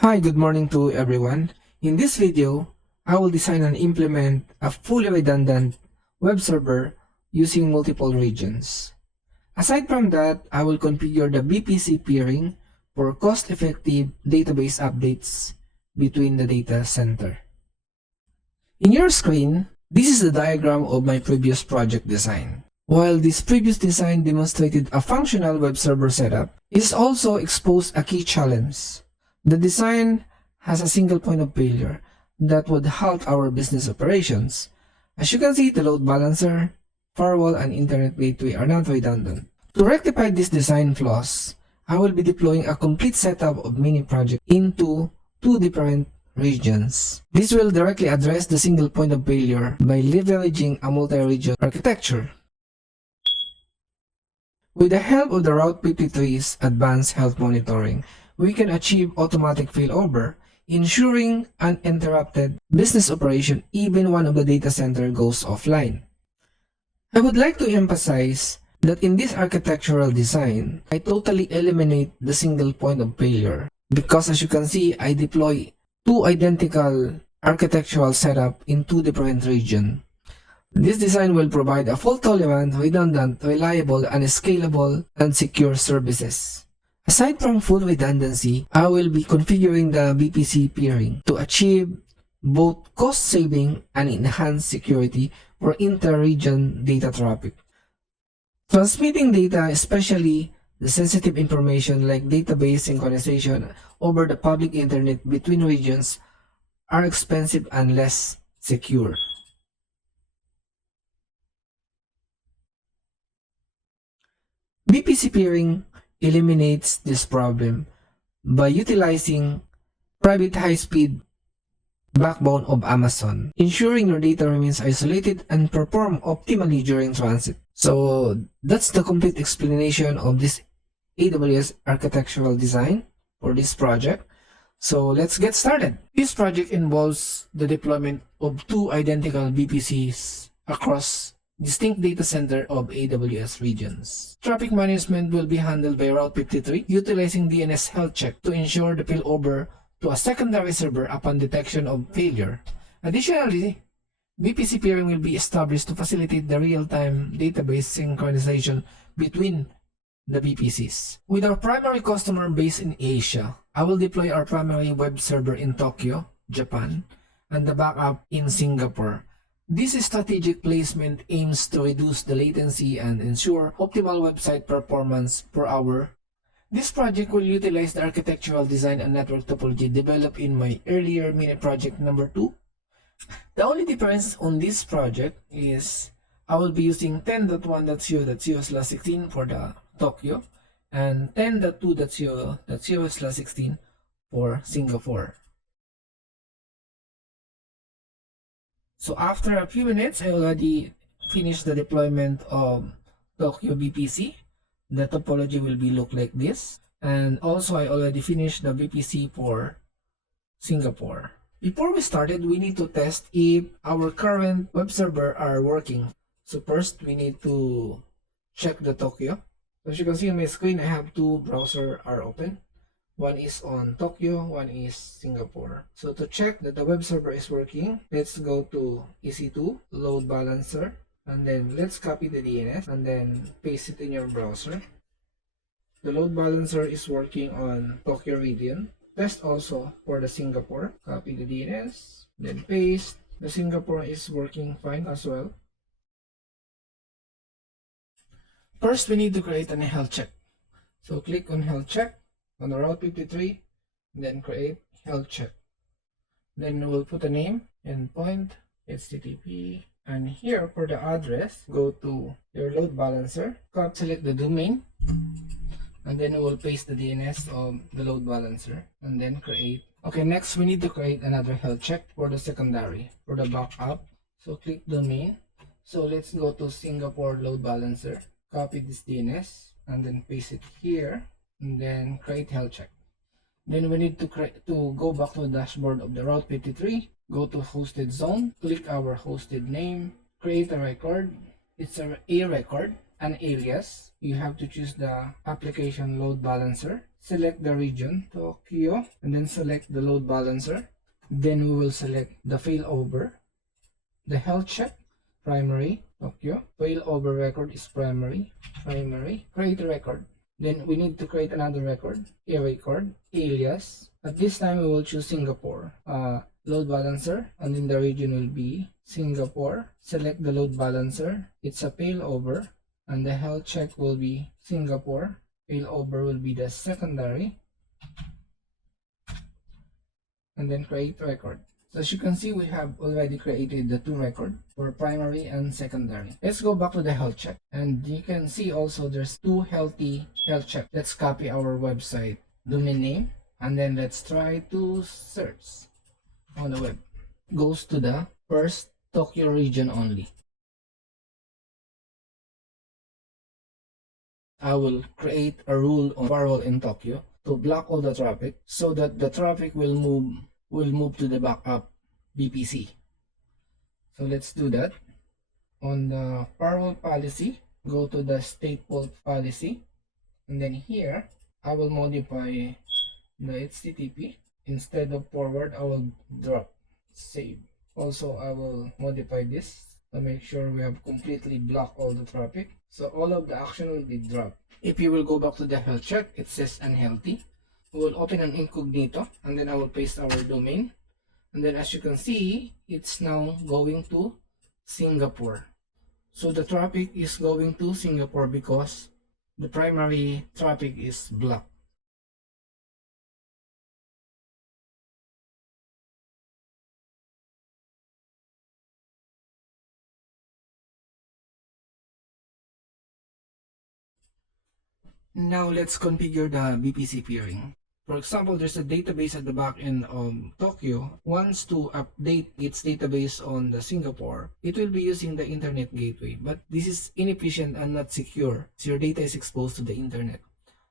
Hi, good morning to everyone. In this video, I will design and implement a fully redundant web server using multiple regions. Aside from that, I will configure the VPC peering for cost-effective database updates between the data center. In your screen, this is the diagram of my previous project design. While this previous design demonstrated a functional web server setup, it also exposed a key challenge. The design has a single point of failure that would halt our business operations. As you can see, the load balancer, firewall, and internet gateway are not redundant. To rectify these design flaws, I will be deploying a complete setup of mini projects into two different regions. This will directly address the single point of failure by leveraging a multi-region architecture. With the help of the Route 53's advanced health monitoring, we can achieve automatic failover, ensuring uninterrupted business operation even one of the data center goes offline. I would like to emphasize that in this architectural design, I totally eliminate the single point of failure because as you can see, I deploy two identical architectural setup in two different regions. This design will provide a fault-tolerant, redundant, reliable, and scalable and secure services. Aside from full redundancy, I will be configuring the VPC peering to achieve both cost saving and enhanced security for inter-region data traffic. Transmitting data, especially the sensitive information like database synchronization over the public internet between regions, are expensive and less secure. VPC peering eliminates this problem by utilizing private high-speed backbone of Amazon, ensuring your data remains isolated and perform optimally during transit. So that's the complete explanation of this AWS architectural design for this project. So let's get started. This project involves the deployment of two identical VPCs across distinct data center of AWS regions. Traffic management will be handled by Route 53, utilizing DNS health check to ensure the failover to a secondary server upon detection of failure. Additionally, VPC peering will be established to facilitate the real-time database synchronization between the VPCs. With our primary customer based in Asia, I will deploy our primary web server in Tokyo, Japan, and the backup in Singapore. This strategic placement aims to reduce the latency and ensure optimal website performance per hour. This project will utilize the architectural design and network topology developed in my earlier mini project number 2. The only difference on this project is I will be using 10.1.0.0/16 for the Tokyo and 10.2.0.0/16 for Singapore. So after a few minutes, I already finished the deployment of Tokyo VPC. The topology will be look like this. And also I already finished the VPC for Singapore. Before we started, we need to test if our current web server are working. So first, we need to check the Tokyo. As you can see on my screen, I have two browsers are open. One is on Tokyo, one is Singapore. So to check that the web server is working, let's go to EC2, load balancer, and then let's copy the DNS and then paste it in your browser. The load balancer is working on Tokyo region. Test also for the Singapore. Copy the DNS, then paste. The Singapore is working fine as well. First, we need to create an health check. So click on health check on the Route 53, then create health check. Then we'll put a name, endpoint, HTTP, and here for the address, go to your load balancer, select the domain, and then we will paste the DNS of the load balancer, and then create. Okay, next we need to create another health check for the secondary, for the backup. So click domain. So let's go to Singapore load balancer, copy this DNS, and then paste it here. And then create health check. Then we need to go back to the dashboard of the Route 53, go to hosted zone, click our hosted name, create a record. It's a record, an alias. You have to choose the application load balancer select the region, Tokyo, and then select the load balancer. Then we will select the failover, the health check, primary, Tokyo. Failover record is primary, create a record. Then we need to create another record, a record, alias. At this time, we will choose Singapore. Load balancer, and then the region will be Singapore. Select the load balancer. It's a failover, and the health check will be Singapore. Failover will be the secondary, and then create record. So as you can see, we have already created the two records for primary and secondary. Let's go back to the health check, and you can see also there's two healthy health check. Let's copy our website domain name, and then let's try to search on the web. Goes to the first Tokyo region only. I will create a rule on firewall in Tokyo to block all the traffic so that the traffic will move to the backup VPC. So let's do that. On the firewall policy, go to the stateful policy, and then here I will modify the HTTP. Instead of forward, I will drop save. Also, I will modify this to make sure we have completely blocked all the traffic. So all of the action will be dropped. If you will go back to the health check, it says unhealthy. We will open an incognito, and then I will paste our domain. And then as you can see, it's now going to Singapore. So the traffic is going to Singapore because the primary traffic is blocked. Now let's configure the VPC peering. For example, there's a database at the back end of Tokyo. Wants to update its database on the Singapore. It will be using the internet gateway, but this is inefficient and not secure, so your data is exposed to the internet.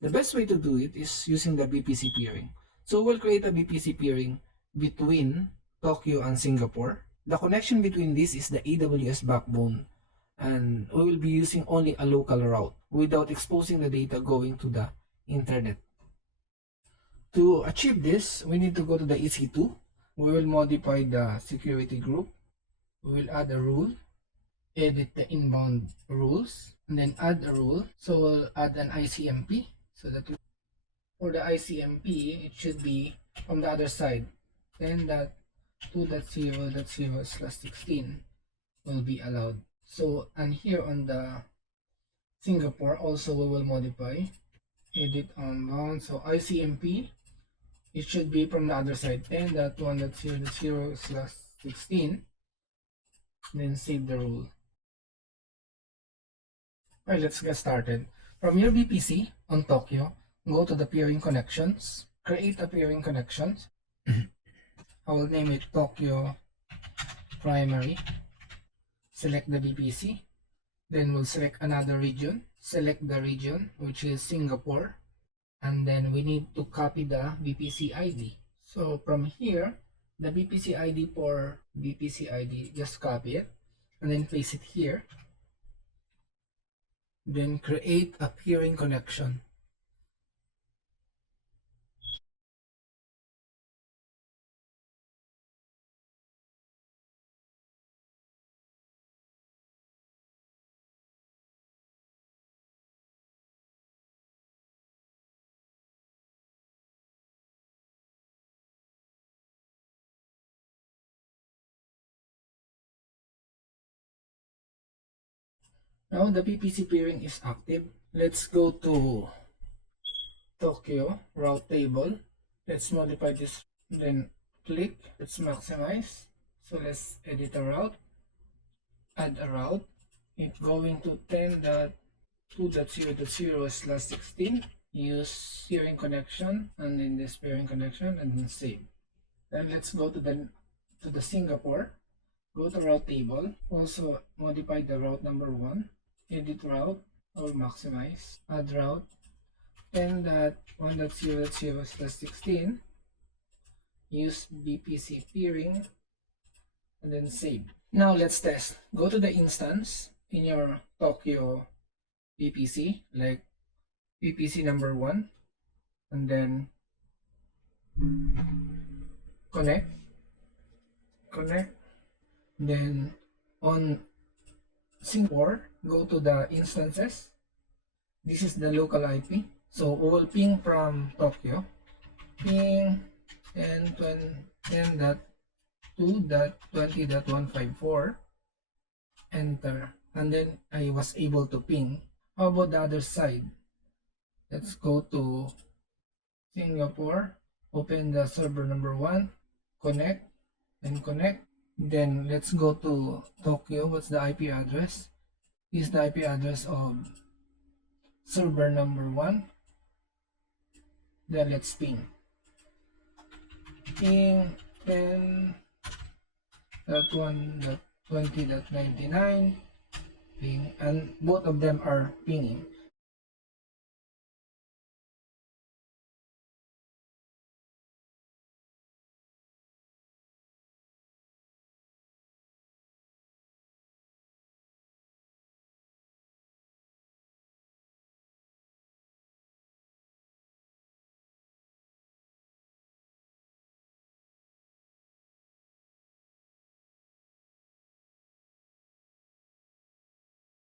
The best way to do it is using the VPC peering. So we'll create a VPC peering between Tokyo and Singapore. The connection between this is the AWS backbone, and we will be using only a local route without exposing the data going to the internet. To achieve this, we need to go to the EC2. We will modify the security group. We will add a rule, edit the inbound rules, and then add a rule. So we'll add an ICMP. So that for the ICMP, it should be from the other side. Then that 2.0.0/16 will be allowed. So, and here on the Singapore, also we will modify, edit unbound. So ICMP, it should be from the other side, 10.1.0.0/16, then save the rule. Alright, let's get started. From your VPC on Tokyo, go to the peering connections, create a peering connections. I will name it Tokyo Primary. Select the VPC, then we'll select another region. Select the region, which is Singapore, and then we need to copy the VPC ID. So from here, the VPC ID for VPC ID, just copy it and then paste it here. Then create a peering connection. Now the VPC peering is active. Let's go to Tokyo route table. Let's modify this, then click, let's maximize. So let's edit a route, add a route. It's going to 10.2.0.0/16. Use peering connection, and then this peering connection, and then save. Then let's go to the Singapore. Go to route table. Also modify the route number 1. Edit route or maximize. Add route 10.1.0.0/16. Use VPC peering, and then save. Now let's test. Go to the instance in your Tokyo VPC, like VPC number 1. and then connect, connect. Then on Singapore, go to the instances. This is the local IP. So we will ping from Tokyo. Ping n.2.20.154. Enter. And then I was able to ping. How about the other side? Let's go to Singapore. Open the server number 1. Connect. And connect. Then let's go to Tokyo. What's the IP address? This is the IP address of server number 1. Then let's ping. Ping 10.1.20.99. Ping, and both of them are pinging.